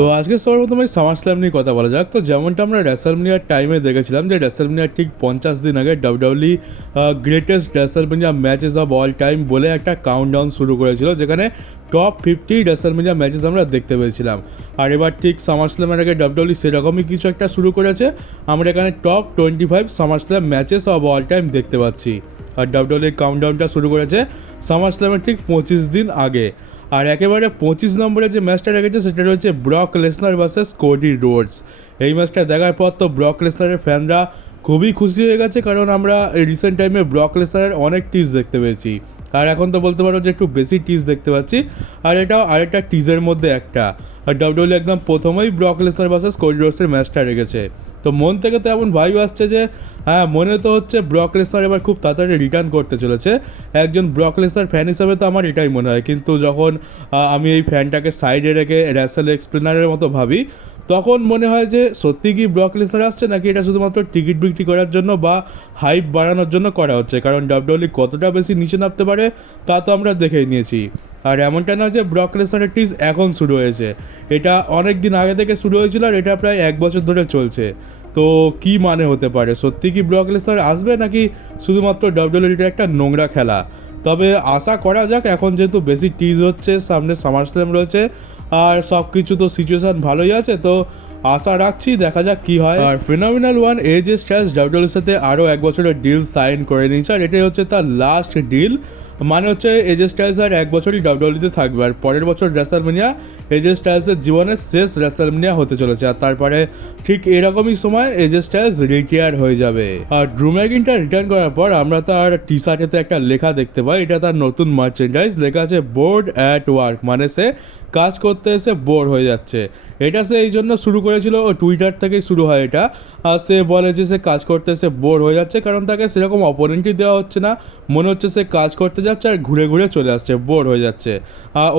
তো আজকে সর্বপ্রথমে সামারস্ল্যাম নিয়ে কথা বলা যাক। তো যেমনটা আমরা রেসলম্যানিয়ার টাইমে দেখেছিলাম যে রেসলম্যানিয়ার ঠিক 50 দিন আগে WWE greatest WrestleMania matches of all time বলে একটা কাউন্টডাউন শুরু করেছিল, যেখানে টপ 50 রেসলম্যানিয়া ম্যাচেস আমরা দেখতে পেয়েছিলাম। আর এবার ঠিক সামারস্ল্যামের আগে ডাব্লিউডাব্লিউই সেরকমই কিছু একটা শুরু করেছে। আমরা এখানে top 25 SummerSlam matches of all time দেখতে পাচ্ছি। আর ডাব্লিউডাব্লিউই কাউন্টডাউনটা শুরু করেছে সামারস্ল্যামের ঠিক 25 দিন আগে। আর একেবারে 25 নম্বরে যে ম্যাচটা রেখেছে সেটা রয়েছে Brock Lesnar versus Cody Rhodes. এই ম্যাচটা দেখার পর তো ব্রক লেসনারের ফ্যানরা খুবই খুশি হয়ে গেছে, কারণ আমরা রিসেন্ট টাইমে ব্রক লেসনারের অনেক টিজ দেখতে পেয়েছি। আর এখন তো বলতে পারো যে একটু বেশি টিজ দেখতে পাচ্ছি। আর এটাও আরেকটা টিজের মধ্যে একটা। আর ডাব্লিউডাব্লিউ একদম প্রথমেই ব্রক লেসনার ভার্সেস কোডি রোডসের ম্যাচটা রেখেছে। তো মন থেকে তো এমন ভাইব আসছে যে হ্যাঁ, মনে তো হচ্ছে ব্রক লেসনার এবার খুব তাড়াতাড়ি রিটার্ন করতে চলেছে। একজন ব্রক লেসনার ফ্যান হিসাবে তো আমার এটাই মনে হয়, কিন্তু যখন আমি এই ফ্যানটাকে সাইডে রেখে র্যাসেল এক্সপ্লেনারের মতো ভাবি, তখন মনে হয় যে সত্যি কি ব্রক লেসনার আসছে, নাকি এটা শুধুমাত্র টিকিট বিক্রি করার জন্য বা হাইপ বাড়ানোর জন্য করা হচ্ছে। কারণ ডাব্লিউডাব্লিউ কতটা বেশি নিচে নামতে পারে তা তো আমরা দেখেই নিয়েছি। আর এমনটা না যে ব্রক লেসনারের টিজ এখন শুরু হয়েছে, এটা অনেক দিন আগে থেকে শুরু হয়েছিল আর এটা প্রায় 1 বছর ধরে চলছে। তো কি মানে হতে পারে, সত্যি কি ব্রক লেসনার আসবে, নাকি শুধুমাত্র ডাব্লিউডাব্লিউটা একটা নোংরা খেলা? তবে আশা করা যাক, এখন যেহেতু বেশি টিজ হচ্ছে, সামনে সামারস্ল্যাম রয়েছে আর সব কিছু তো সিচুয়েশান ভালোই আছে, তো আশা রাখছি, দেখা যাক কি হয়। আর ফিনোমিনাল ওয়ান এজে স্টাইলস ডাব্লিউডাব্লিউর সাথে আরও 1 বছরের ডিল সাইন করে নিয়েছে, আর এটাই হচ্ছে তার লাস্ট ডিল। মানে হচ্ছে এজে স্টাইলস আর 1 বছরই ডাব্লিউডাব্লিউতে থাকবে, আর পরের বছর রেসলম্যানিয়া এজে স্টাইলসের জীবনের শেষ রেসলম্যানিয়া হতে চলেছে। আর তারপরে ঠিক এরকমই সময় এজে স্টাইলস রিটায়ার হয়ে যাবে। আর ড্রু ম্যাকইন্টায়ার রিটার্ন করার পর আমরা তার টি শার্টেতে একটা লেখা দেখতে পাই, এটা তার নতুন মার্চেন্ডাইজ। লেখা আছে বোর্ড অ্যাট ওয়ার্ক, মানে সে কাজ করতে এসে বোর হয়ে যাচ্ছে। এটা সে এই জন্য শুরু করেছিল, টুইটার থেকেই শুরু হয় এটা। আর সে বলে যে সে কাজ করতে এসে বোর হয়ে যাচ্ছে, কারণ তাকে সেরকম অপোনেন্টই দেওয়া হচ্ছে না। মনে হচ্ছে সে কাজ করতে যাচ্ছে আর ঘুরে ঘুরে চলে আসছে, বোর হয়ে যাচ্ছে।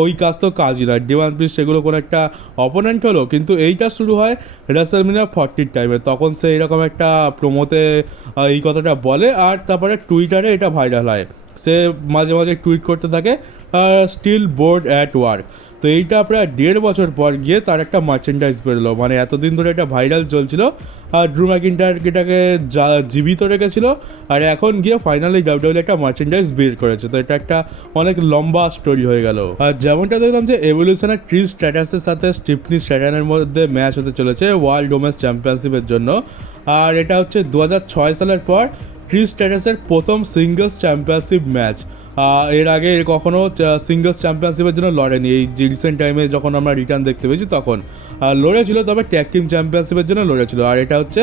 ওই কাজ তো কাজই নয়, ডিমান্ড প্রিস্ট এগুলো কোনো একটা অপোনেন্ট হলো। কিন্তু এইটা শুরু হয় রেসলম্যানিয়া 40 টাইমে, তখন সে এরকম একটা প্রোমোতে এই কথাটা বলে, আর তারপরে টুইটারে এটা ভাইরাল হয়। সে মাঝে মাঝে টুইট করতে থাকে স্টিল বোর্ড অ্যাট ওয়ার্ক। তো এইটা প্রায় 1.5 বছর পর গিয়ে তার একটা মার্চেন্ডাইজ বেরোলো, মানে এতদিন ধরে এটা ভাইরাল চলছিল আর ড্রু ম্যাকইন্টায়ার এটাকে জীবিত রেখেছিল, আর এখন গিয়ে ফাইনালি ডাব্লিউডাব্লিউ একটা মার্চেন্ডাইজ বের করেছে। তো এটা একটা অনেক লম্বা স্টোরি হয়ে গেল। আর যেমনটা দেখলাম যে এভলিউশনের ট্রিস স্ট্র্যাটাসের সাথে স্টিফনি স্ট্র্যাটানের মধ্যে ম্যাচ হতে চলেছে ওয়ার্ল্ড ওমেন্স চ্যাম্পিয়নশিপের জন্য। আর এটা হচ্ছে 2006 সালের পর ট্রিস স্ট্র্যাটাসের প্রথম সিঙ্গলস চ্যাম্পিয়নশিপ ম্যাচ। এর আগে কখনও সিঙ্গলস চ্যাম্পিয়নশিপের জন্য লড়েনি। এই যে রিসেন্ট টাইমে যখন আমরা রিটার্ন দেখতে পেয়েছি তখন লড়েছিল, তবে ট্যাগ টিম চ্যাম্পিয়নশিপের জন্য লড়েছিল। আর এটা হচ্ছে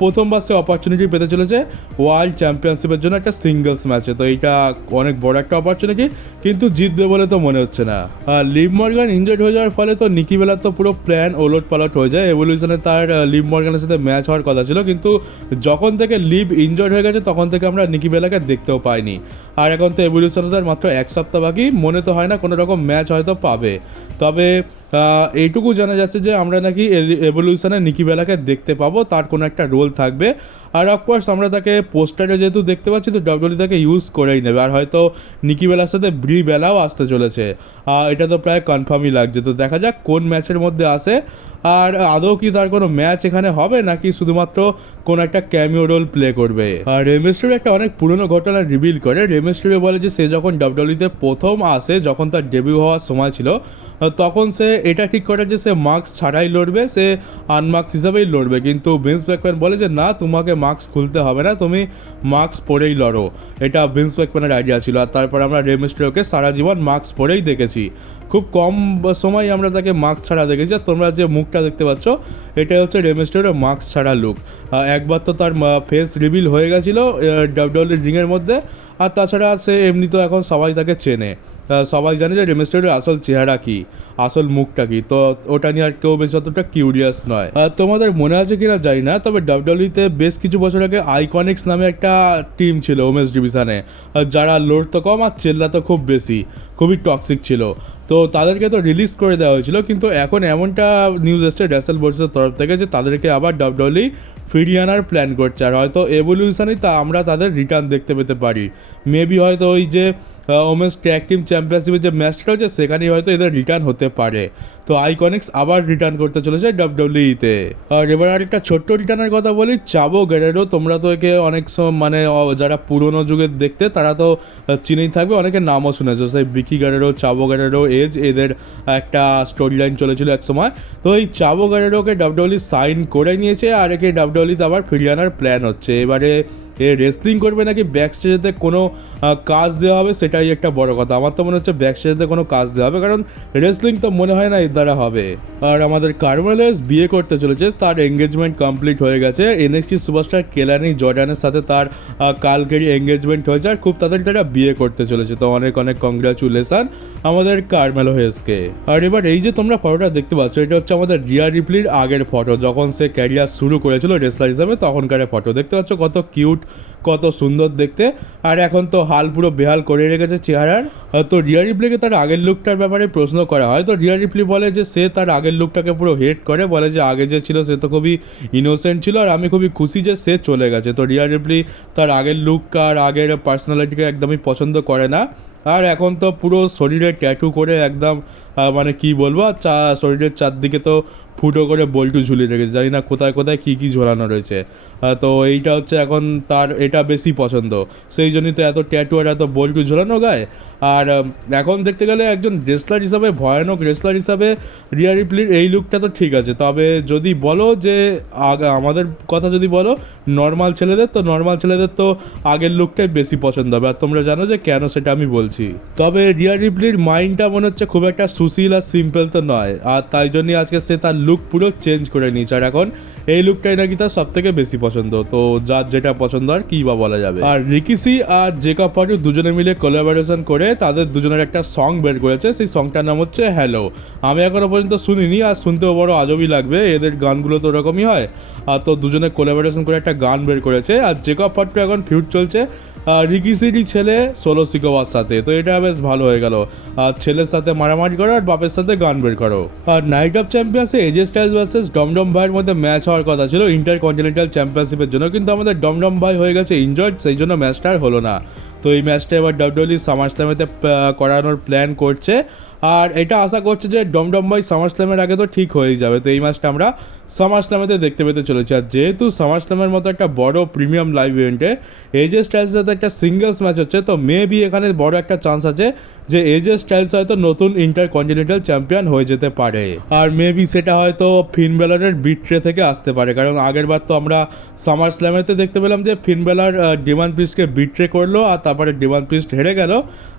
প্রথমবার সে অপরচুনিটি পেতে চলেছে ওয়ার্ল্ড চ্যাম্পিয়নশিপের জন্য একটা সিঙ্গলস ম্যাচে। তো এইটা অনেক বড় একটা অপরচুনিটি, কিন্তু জিতবে বলে তো মনে হচ্ছে না। আর লিভ মর্গান ইনজার্ড হয়ে যাওয়ার ফলে তো নিকি বেলার তো পুরো প্ল্যান ওলট পালট হয়ে যায়। এভলিউশনে তার লিভ মর্গানের সাথে ম্যাচ হওয়ার কথা ছিল, কিন্তু যখন থেকে লিভ ইনজার্ড হয়ে গেছে তখন থেকে আমরা নিকি বেলাকে দেখতেও পাইনি। আর এখন তো এভলিউশনে তার মাত্র 1 সপ্তাহ বাকি, মনে তো হয় না কোনো রকম ম্যাচ হয়তো পাবে। তবে এইটুকু জানা যাচ্ছে যে আমরা নাকি এভলিউশনে নিকি বেলাকে দেখতে পাবো, তার কোনো একটা রোল থাকবে। আর অফকোর্স আমরা তাকে পোস্টারে যেহেতু দেখতে পাচ্ছি, তো ডাব্লিউডাব্লিউ তাকে ইউজ করেই নেবে। আর হয়তো নিকি বেলার সাথে ব্রি বেলাও আসতে চলেছে, এটা তো প্রায় কনফার্মই লাগছে। তো দেখা যাক কোন ম্যাচের মধ্যে আসে, আর আদৌ কি তার কোনো ম্যাচ এখানে হবে, নাকি শুধুমাত্র কোনো একটা ক্যামিও রোল প্লে করবে। আর রে মিস্টেরিও একটা অনেক পুরনো ঘটনা রিভিল করে। রে মিস্টেরিও বলে যে সে যখন ডাব্লিউডাব্লিউতে প্রথম আসে, যখন তার ডেবিউ হওয়ার সময় ছিল, তখন সে এটা ঠিক করে যে সে মাস্ক ছাড়াই লড়বে, সে আনমাস্ক হিসাবেই লড়বে। কিন্তু ভিন্স ম্যাকম্যান বলে যে না, তোমাকে মাস্ক খুলতে হবে না, তুমি মাস্ক পরেই লড়ো। এটা ভিন্স ম্যাকম্যানের আইডিয়া ছিল। আর তারপর আমরা রে মিস্টেরিওকে সারা জীবন মাস্ক পরেই দেখেছি, খুব কম সময় আমরা তাকে মাস্ক ছাড়া দেখেছি। আর তোমরা যে মুখটা দেখতে পাচ্ছ, এটাই হচ্ছে রে মিস্টেরিওর মাস্ক ছাড়া লুক। একবার তো তার ফেস রিভিল হয়ে গেছিলো ডাব্লিউডাব্লিউ রিংয়ের মধ্যে। আর তাছাড়া সে এমনি তো এখন সবাই তাকে চেনে, সবাই জানে যে রে মিস্টেরিওর আসল চেহারা কী, আসল মুখটা কী। তো ওটা নিয়ে আর কেউ বেশি অতটা কিউরিয়াস নয়। তোমাদের মনে আছে কিনা জানি না, তবে ডাব্লিউডাব্লিউতে বেশ কিছু বছর আগে আইকনিক্স নামে একটা টিম ছিল ওমেন্স ডিভিশনে, যারা লড়তো কম আর চেল্লাতো খুব বেশি, খুবই টক্সিক ছিল। তো তাদেরকে তো রিলিজ করে দেওয়া হয়েছিল, কিন্তু এখন এমনটা নিউজ এসছে রেসেল বোর্ডসের তরফ থেকে যে তাদেরকে আবার ডাব্লিউডাব্লিউ ফিরিয়ে আনার প্ল্যান করছে। আর হয়তো এভলিউশনেই আমরা তাদের রিটার্ন দেখতে পেতে পারি। মেবি হয়তো ওই যে ওমেন্স ট্যাগ টিম চ্যাম্পিয়নশিপের যে ম্যাচটা হচ্ছে সেখানেই হয়তো এদের রিটার্ন হতে পারে। তো আইকনিক্স আবার রিটার্ন করতে চলেছে ডাব্লিউডাব্লিউইতে। আর এবার আরেকটা ছোট্ট রিটার্নের কথা বলি, চাবো গ্যারেরো। তোমরা তো একে অনেক মানে যারা পুরোনো যুগের দেখতে তারা তো চিনেই থাকবে, অনেকের নামও শুনেছো। সেই বিকি গ্যারেরো, চাবো গ্যারেরো, এজ, এদের একটা স্টোরি লাইন চলেছিল এক সময়। তো এই চাবো গ্যারেরোকে ডাব্লিউডাব্লিউ সাইন করে নিয়েছে, আর একে ডাব্লিউডাব্লিউতে আবার ফিরিয়ে আনার প্ল্যান হচ্ছে। এবারে এ রেসলিং করবে নাকি ব্যাক স্টেজেতে কোনো কাজ দেওয়া হবে, সেটাই একটা বড় কথা। আমার তো মনে হচ্ছে ব্যাক স্টেজেতে কোনো কাজ দেওয়া হবে, কারণ রেসলিং তো মনে হয় না এর দ্বারা হবে। আর আমাদের কার্মেলোস বিয়ে করতে চলেছে, তার এঙ্গেজমেন্ট কমপ্লিট হয়ে গেছে। এনএক্সটি সুপারস্টার কেলানি জর্ডানের সাথে তার কালকেরই এঙ্গেজমেন্ট হয়েছে, আর খুব তাড়াতাড়ি তারা বিয়ে করতে চলেছে। তো অনেক অনেক কংগ্রাচুলেশন আমাদের কার্মেলোসকে। আর এবার এই যে তোমরা ফটোটা দেখতে পাচ্ছ, এটা হচ্ছে আমাদের রিয়া রিপ্লির আগের ফটো, যখন সে ক্যারিয়ার শুরু করেছিল রেসলার হিসাবে তখনকার ফটো। দেখতে পাচ্ছ কত কিউট, কত সুন্দর দেখতে। আর এখন তো হাল পুরো বেহাল করে রেখেছে চেহারার। তো রিয়া রিপ্লিকে তার আগের লুকটার ব্যাপারে প্রশ্ন করা হয়, তো রিয়া রিপ্লি বলে যে সে তার আগের লুকটাকে পুরো হেট করে, বলে যে আগে যে ছিল সে তো খুবই ইনোসেন্ট ছিল, আর আমি খুবই খুশি যে সে চলে গেছে। তো রিয়া রিপ্লি তার আগের লুক আর আগের পার্সোনালিটিকে একদমই পছন্দ করে না। আর এখন তো পুরো শরীরে ট্যাটু করে একদম মানে কি বলবো, শরীরের চারদিকে তো ফুটো করে বল্টু ঝুলিয়ে রেখেছে, জানি না কোথায় কোথায় কী কী ঝোলানো রয়েছে। তো এইটা হচ্ছে এখন তার এটা বেশি পছন্দ, সেই জন্যই তো এত ট্যাটু আর এত বল্টু ঝোলানো গায়ে। আর এখন দেখতে গেলে একজন রেসলার হিসাবে, ভয়ানক রেসলার হিসাবে রিয়া রিপ্লির এই লুকটা তো ঠিক আছে। তবে যদি বলো যে আমাদের কথা যদি বলো নর্মাল ছেলেদের, তো নর্মাল ছেলেদের তো আগের লুকটাই বেশি পছন্দ হবে। আর তোমরা জানো যে কেন, সেটা আমি বলছি। তবে রিয়া রিপ্লির মাইন্ডটা মনে হচ্ছে খুব একটা সুশীল আর সিম্পল তো নয়, আর তাই জন্যই আজকে সে তার লুক পুরো চেঞ্জ করে নিয়েছে। আর এখন এই লুকটাই নাকি তার সব থেকে বেশি পছন্দ। তো যার যেটা পছন্দ আর কী বা বলা যাবে। আর রিকিসি আর জেকব ফাটু দুজনে মিলে কোলাবোরেশন করে তাদের দুজনের একটা সং বের করেছে, সেই সংটার নাম হচ্ছে হ্যালো। আমি এখনো পর্যন্ত শুনিনি, আর শুনতেও বড় আজবই লাগবে, এদের গানগুলো তো ওরকমই হয়। আর তো দুজনে কোলাবোরেশন করে একটা গান বের করেছে। আর জেকব ফাটু এখন ফিউড চলছে রিকিসিরই ছেলে সোলো সিকোয়ার সাথে, তো এটা বেশ ভালো হয়ে গেল। আর ছেলের সাথে মারামারি করো আর বাপের সাথে গান বের করো। আর নাইট অফ চ্যাম্পিয়ন্সে এজে স্টাইলস ভার্সেস ডমডম ভাইয়ের মধ্যে ম্যাচ হওয়ার কথা ছিল ইন্টারকন্টিনেন্টাল চ্যাম্পিয়নশিপের জন্য, কিন্তু আমাদের ডমডম ভাই হয়ে গেছে ইনজয়েড, সেই জন্য ম্যাচটা আর হলো না। তো এই ম্যাচটা এবার ডাব্লিউডাব্লিউ সামার স্ল্যামেতে করানোর প্ল্যান করছে, আর এটা আশা করছে যে ডমডম ভাই সামার স্ল্যামের আগে তো ঠিক হয়ে যাবে। তো এই ম্যাচটা আমরা সামার স্ল্যামেতে দেখতে পেতে চলেছি। আর যেহেতু সামার স্ল্যামের মতো একটা বড় প্রিমিয়াম লাইভ ইভেন্টে এজে স্টাইলসের সাথে একটা সিঙ্গলস ম্যাচ হচ্ছে, তো মেবি এখানে বড় একটা চান্স আছে যে এজে স্টাইলস হয়তো নতুন ইন্টারকন্টিনেন্টাল চ্যাম্পিয়ন হয়ে যেতে পারে। আর মেবি সেটা হয়তো ফিন বেলারের বিট্রে থেকে আসতে পারে, কারণ আগের বার তো আমরা সামার স্ল্যামেতে দেখতে পেলাম যে ফিন বেলার ডিমান প্রিস্টকে বিট্রে করলো, আর তারপরে ডিমান প্রিস্ট হেরে গেল।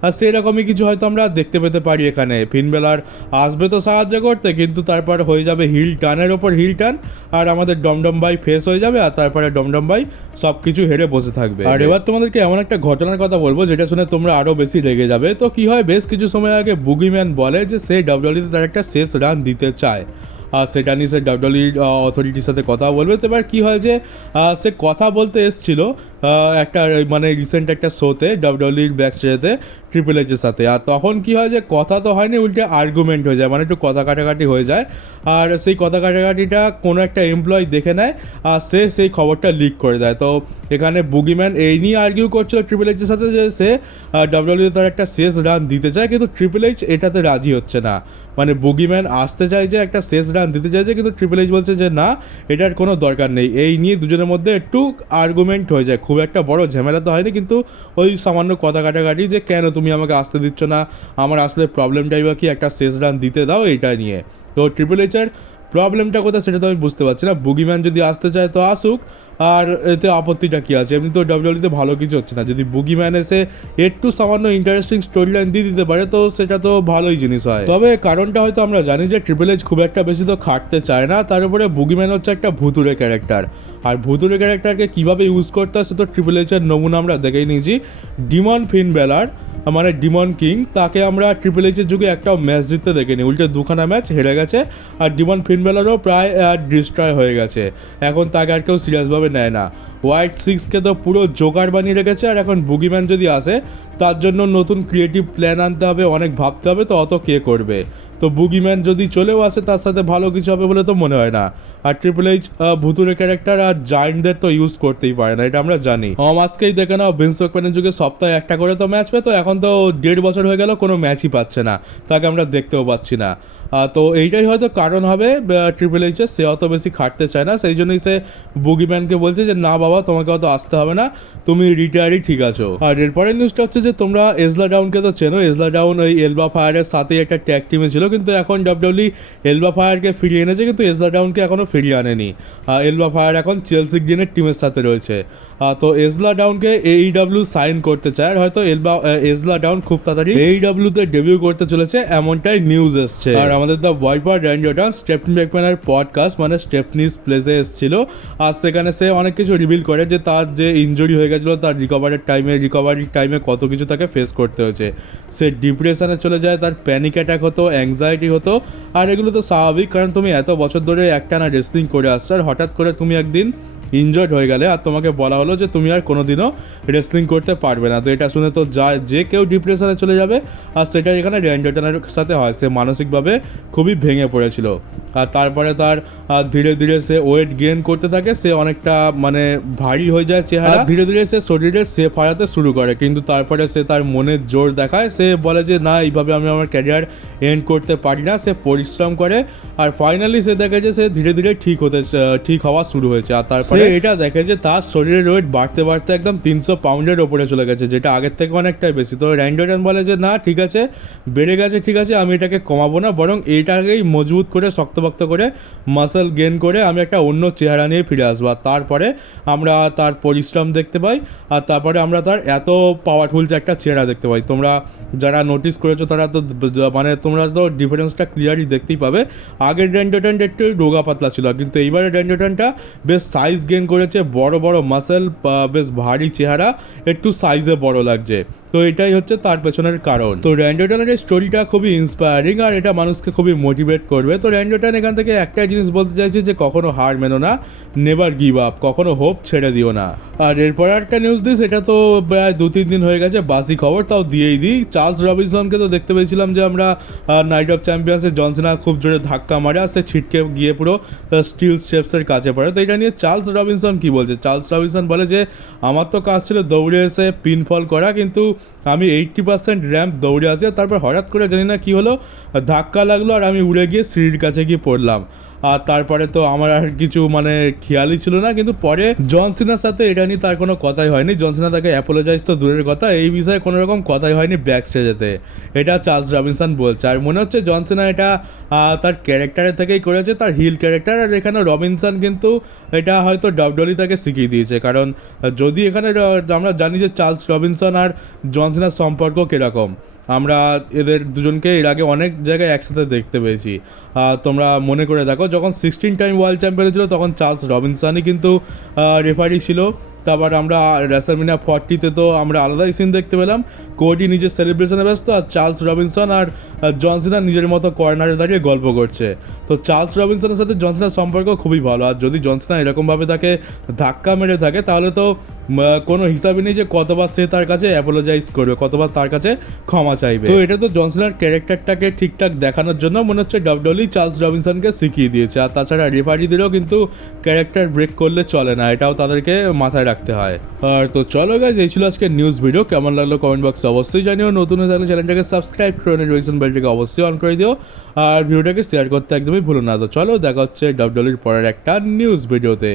আর সেরকমই কিছু হয়তো আমরা দেখতে পেতে পারি এখানে। ফিন বেলার আসবে তো সাহায্য করতে, কিন্তু তারপর হয়ে যাবে হিল টানের ওপর হিল টান, আর আমাদের ডমডম ভাই ফেস হয়ে যাবে, আর তারপরে ডমডম ভাই সব কিছু হেরে বসে থাকবে। আর এবার তোমাদেরকে এমন একটা ঘটনার কথা বলবো যেটা শুনে তোমরা আরও বেশি রেগে যাবে। তো কি হয়, বেশ কিছু সময় আগে বুগিম্যান বলে যে সে ডাব্লিউডাব্লিউতে তার একটা শেষ রান দিতে চায়, আর সেটা নিয়ে সে ডাব্লিউডাব্লিউ অথরিটির সাথে কথা বলবে। তো এবার কী হয় যে সে কথা বলতে এসেছিল একটা মানে রিসেন্ট একটা শোতে ডাব্লিউডাব্লিউর ব্যাক স্টেজেতে ট্রিপল এইচের সাথে। আর তখন কী হয় যে কথা তো হয়নি, উল্টে আর্গুমেন্ট হয়ে যায়, মানে একটু কথা কাটাকাটি হয়ে যায়। আর সেই কথা কাটাকাটিটা কোনো একটা এমপ্লয়ি দেখে নেয়, আর সে সেই খবরটা লিক করে দেয়। তো এখানে বুগিম্যান এই নিয়ে আর্গিউ করছিল ট্রিপল এইচের সাথে যে সে ডাব্লিউডাব্লিউ তার একটা শেষ রান দিতে চায়, কিন্তু ট্রিপল এইচ এটাতে রাজি হচ্ছে না। মানে বুগিম্যান আসতে চাই যে একটা শেষ রান দিতে চাইছে, কিন্তু ট্রিপল এইচ বলছে যে না, এটার কোনো দরকার নেই। এই নিয়ে দুজনের মধ্যে একটু আর্গুমেন্ট হয়ে যায়, খুব একটা বড় ঝামেলা তো হয়নি, কিন্তু ওই সামান্য কথা কাটাকাটি যে কেন তুমি আমাকে আসতে দিচ্ছ না, আমার আসলে প্রবলেমটাই বা কি, একটা শেষ রান দিতে দাও, এইটা নিয়ে। তো ট্রিপল এইচের প্রবলেমটা কোথায় সেটা তো আমি বুঝতে পারছি না। বুগিম্যান যদি আসতে চায় তো আসুক, আর এতে আপত্তিটা কী আছে? এমনি তো ডাব্লিউডাব্লিউতে ভালো কিছু হচ্ছে না, যদি বুগিম্যান এসে একটু সামান্য ইন্টারেস্টিং স্টোরি লাইন দিয়ে দিতে পারে তো সেটা তো ভালোই জিনিস হয়। তবে কারণটা হয়তো আমরা জানি যে ট্রিপল এইচ খুব একটা বেশি তো খাটতে চায় না, তার উপরে বুগিম্যান হচ্ছে একটা ভুতুড়ে ক্যারেক্টার, আর ভুতুড়ে ক্যারেক্টারকে কীভাবে ইউজ করতে হয় সে তো ট্রিপল এইচের নমুনা আমরা দেখেই নিয়েছি। ডিমন ফিন বেলার মানে ডিমন কিং, তাকে আমরা ট্রিপল এইচের যুগে একটাও ম্যাচ জিততে দেখিনি, উল্টে দুখানা ম্যাচ হেরে গেছে। আর ডিমন ফিন বেলারও প্রায় ডিস্ট্রয় হয়ে গেছে, এখন তাকে আর কেউ সিরিয়াসভাবে নেয় না। হোয়াইট সিক্সকে তো পুরো জোকার বানিয়ে রেখেছে, আর এখন বুগিম্যান যদি আসে তার জন্য নতুন ক্রিয়েটিভ প্ল্যান আনতে হবে, অনেক ভাবতে হবে, তো অত কে করবে? তো বুগিম্যান যদি চলেও আসে তার সাথে ভালো কিছু হবে বলে তো মনে হয় না। আর ট্রিপল এইচ ভুতুরে ক্যারেক্টার আর জায়েন্টদের তো ইউজ করতেই পারে না, এটা আমরা জানি। আজকেই দেখে নাও ভিন্স ম্যাকম্যানের যুগে সপ্তাহে একটা করে তো ম্যাচ পেতো, এখন তো 1.5 বছর হয়ে গেল কোনো ম্যাচই পাচ্ছে না, তাকে আমরা দেখতেও পাচ্ছি না। তো এইটাই হয়তো কারণ হবে ট্রিপল এইচের, সে অত বেশি খাটতে চায় না, সেই জন্যই সে বুগিম্যানকে বলছে যে না বাবা তোমাকে অত আসতে হবে না, তুমি রিটায়ারই ঠিক আছো। আর এরপরের নিউজটা হচ্ছে যে তোমরা এজলা ডাউনকে তো চেনো, এজলা ডাউন ওই এলবা ফায়ারের সাথেই একটা ট্যাগ টিমে ছিল, কিন্তু এখন ডাব্লিউডব্লিউ এলবা ফায়ারকে ফিরিয়ে এনেছে, কিন্তু এজলা ডাউনকে এখনও ফিরিয়ে আনেনি। এলবা ফায়ার এখন চেলসি গ্রিনের টিমের সাথে রয়েছে। তো এজলা ডাউনকে AEW সাইন করতে চায়, আর হয়তো এজলা ডাউন খুব তাড়াতাড়ি AEW তে ডেবিউ করতে চলেছে, এমনটাই নিউজ এসছে। আর আমাদের the viper Randy Orton Stephanie ম্যাকম্যানের পডকাস্ট মানে স্টেফনিস প্লেসে এসেছিল, আর সেখানে সে অনেক কিছু রিভিল করে যে তার যে ইনজুরি হয়ে গেছিলো তার রিকভারির টাইমে কত কিছু তাকে ফেস করতে হয়েছে। সে ডিপ্রেশনে চলে যায়, তার প্যানিক অ্যাটাক হতো, অ্যাংজাইটি হতো, আর এগুলো তো স্বাভাবিক, কারণ তুমি এত বছর ধরে একটানা রেসলিং করে আসছো, আর হঠাৎ করে তুমি একদিন ইনজয়েড হয়ে গেলে আর তোমাকে বলা হলো যে তুমি আর কোনোদিনও রেসলিং করতে পারবে না। তো এটা শুনে তো যে কেউ ডিপ্রেশনে চলে যাবে, আর সেটা এখানে র্যান্ডি অর্টনের সাথে হয়। সে মানসিকভাবে খুবই ভেঙে পড়েছিল, আর তারপরে তার ধীরে ধীরে সে ওয়েট গেইন করতে থাকে, সে অনেকটা মানে ভারী হয়ে যায় চেহারা, ধীরে ধীরে সে শরীরের শেপ হারাতে শুরু করে, কিন্তু তারপরে সে তার মনের জোর দেখায়, সে বলে যে না এইভাবে আমি আমার ক্যারিয়ার এন্ড করতে পারি না। সে পরিশ্রম করে, আর ফাইনালি সে দেখে যে সে ধীরে ধীরে ঠিক হওয়া শুরু হয়েছে, আর তারপরে এটা দেখে যে তার শরীরের ওয়েট বাড়তে বাড়তে একদম 300 পাউন্ডের ওপরে চলে গেছে, যেটা আগের থেকে অনেকটাই বেশি। তো র্যান্ডি অর্টন বলে যে না ঠিক আছে, বেড়ে গেছে, ঠিক আছে, আমি এটাকে কমাবো না, বরং এইটাকেই মজবুত করে শক্তপোক্ত করে মাসল গেইন করে আমি একটা অন্য চেহারা নিয়ে ফিরে আসবো। আর তারপরে আমরা তার পরিশ্রম দেখতে পাই, আর তারপরে আমরা তার এত পাওয়ারফুল যে একটা চেহারা দেখতে পাই। তোমরা যারা নোটিস করেছো তারা তো মানে তোমরা তো ডিফারেন্সটা ক্লিয়ারই দেখতেই পাবে। আগের র্যান্ডি অর্টন একটু রোগা পাতলা ছিল, কিন্তু এইবারে র্যান্ডি অর্টনটা বেশ সাইজ গেইন করেছে, বড় বড় মাসেল, বেশ ভারী চেহারা, একটু সাইজে বড় লাগছে। তো এটাই হচ্ছে তার পেছনের কারণ। তো র্যান্ডি অর্টনের এই স্টোরিটা খুবই ইন্সপায়ারিং, আর এটা মানুষকে খুবই মোটিভেট করবে। তো র্যান্ডি অর্টন এখান থেকে একটাই জিনিস বলতে চাইছে যে কখনো হার মেনো না, নেভার গিভ আপ, কখনো হোপ ছেড়ে দিও না। আর এরপর একটা নিউজ দিস, এটা তো প্রায় 2-3 দিন হয়ে গেছে, বাসি খবর, তাও দিয়েই দিই। চার্লস রবিনসনকে তো দেখতে পেয়েছিলাম যে আমরা নাইট অফ চ্যাম্পিয়ন্সে জন সিনা খুব জোরে ধাক্কা মারে, আর সে ছিটকে গিয়ে পুরো স্টিল স্টেপসের কাছে পড়ে। তো এটা নিয়ে চার্লস রবিনসন কি বলছে? চার্লস রবিনসন বলে যে আমার তো কাজ ছিল দৌড়ে এসে পিনফল করা, কিন্তু আমি 80% র্যাম্প দৌড়ে আসি, তারপর হঠাৎ করে জানি না কি হলো, ধাক্কা লাগলো, আর আমি উড়ে গিয়ে সিঁড়ির কাছে গিয়ে পড়লাম। আর তারপরে তো আমার আর কিছু মানে খেয়ালই ছিল না। কিন্তু পরে জন সিনার সাথে এটা নিয়ে তার কোনো কথাই হয়নি, জন সিনা তাকে অ্যাপোলোজাইজ তো দূরের কথা, এই বিষয়ে কোনো রকম কথাই হয়নি ব্যাক স্টেজেতে, এটা চার্লস রবিনসন বলছে। আর মনে হচ্ছে জন সিনা এটা তার ক্যারেক্টারের থেকেই করেছে, তার হিল ক্যারেক্টার। আর এখানে রবিনসন কিন্তু এটা হয়তো ডাব্লিউডব্লিউ তাকে শিখিয়ে দিয়েছে, কারণ যদি এখানে আমরা জানি যে চার্লস রবিনসন আর জন সিনার সম্পর্ক কীরকম, আমরা এদের দুজনকে এর আগে অনেক জায়গায় একসাথে দেখতে পেয়েছি। তোমরা মনে করে দেখো, যখন 16 টাইম ওয়ার্ল্ড চ্যাম্পিয়ন ছিল তখন চার্লস রবিনসনই কিন্তু রেফারি ছিল। তারপর আমরা রেসলম্যানিয়া 40-তে তো আমরা আলাদাই সিন দেখতে পেলাম, কোডি নিজের সেলিব্রেশনে ব্যস্ত, আর চার্লস রবিনসন আর জন সিনা নিজের মতো কর্নারে দাঁড়িয়ে গল্প করছে। তো চার্লস রবিনসনের সাথে জন সিনার সম্পর্ক খুবই ভালো, আর যদি জন সিনা এরকমভাবে তাকে ধাক্কা মেরে থাকে তাহলে তো কোনো হিসাবই নেই যে কতবার সে তার কাছে অ্যাপোলোজাইজ করবে, কতবার তার কাছে ক্ষমা চাইবে। তো এটা তো জন সিনার ক্যারেক্টারটাকে ঠিকঠাক দেখানোর জন্য মনে হচ্ছে ডাব্লিউডব্লিউ চার্লস রবিনসনকে শিখিয়ে দিয়েছে। আর তাছাড়া রেফারিদেরও কিন্তু ক্যারেক্টার ব্রেক করলে চলে না, এটাও তাদেরকে মাথায় রাখতে হয়। আর তো চলো গাইজ, এই ছিল আজকে নিউজ ভিডিও। কেমন লাগলো কমেন্ট বক্সে অবশ্যই জানিও। নতুন হয়ে থাকলে চ্যানেলটাকে সাবস্ক্রাইব করে নোটিফিকেশন বেলটাকে অবশ্যই অন করে দিও, আর ভিডিওটাকে শেয়ার করতে একদমই ভুলো না। তো চলো দেখা হচ্ছে ডাব্লিউডব্লিউর পরের একটা নিউজ ভিডিওতে।